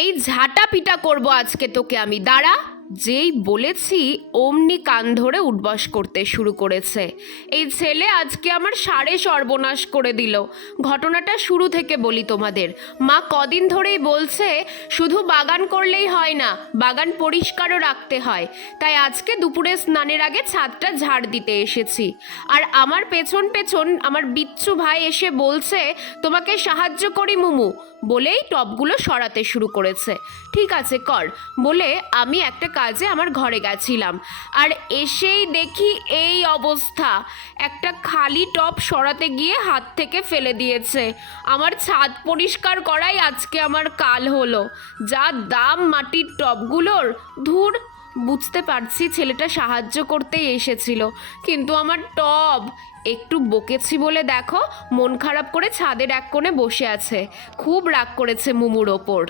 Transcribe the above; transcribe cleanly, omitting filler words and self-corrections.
এই ঝাঁটা পিটা করবো আজকে তোকে আমি, দাঁড়া। যেই বলেছি অমনি কান ধরে উঠবস করতে শুরু করেছে। এই ছেলে আজকে আমার সাড়ে সর্বনাশ করে দিল। ঘটনাটা শুরু থেকে বলি তোমাদের। মা কদিন ধরেই বলছে শুধু বাগান করলেই হয় না, বাগান পরিষ্কারও রাখতে হয়। তাই আজকে দুপুরে স্নানের আগে ছাদটা ঝাড় দিতে এসেছি। আর আমার পেছন পেছন আমার বিচ্ছু ভাই এসে বলছে তোমাকে সাহায্য করি মুমু, বলেই টবগুলো সরাতে শুরু করেছে। ঠিক আছে কর বলে আমি একটা কাজে আমার ঘরে গেছিলাম, আর এসেই দেখি এই অবস্থা। একটা খালি টব সরাতে গিয়ে হাত থেকে ফেলে দিয়েছে। আমার ছাদ পরিষ্কার করাই আজকে আমার কাল হলো। যা দাম মাটির টবগুলোর, ধুর। বুঝতে পারছি ছেলেটা সাহায্য করতেই এসেছিল, কিন্তু আমার টব। একটু বকেছি বলে দেখো মন খারাপ করে ছাদের এক কোণে বসে আছে। খুব রাগ করেছে মুমুর ওপর।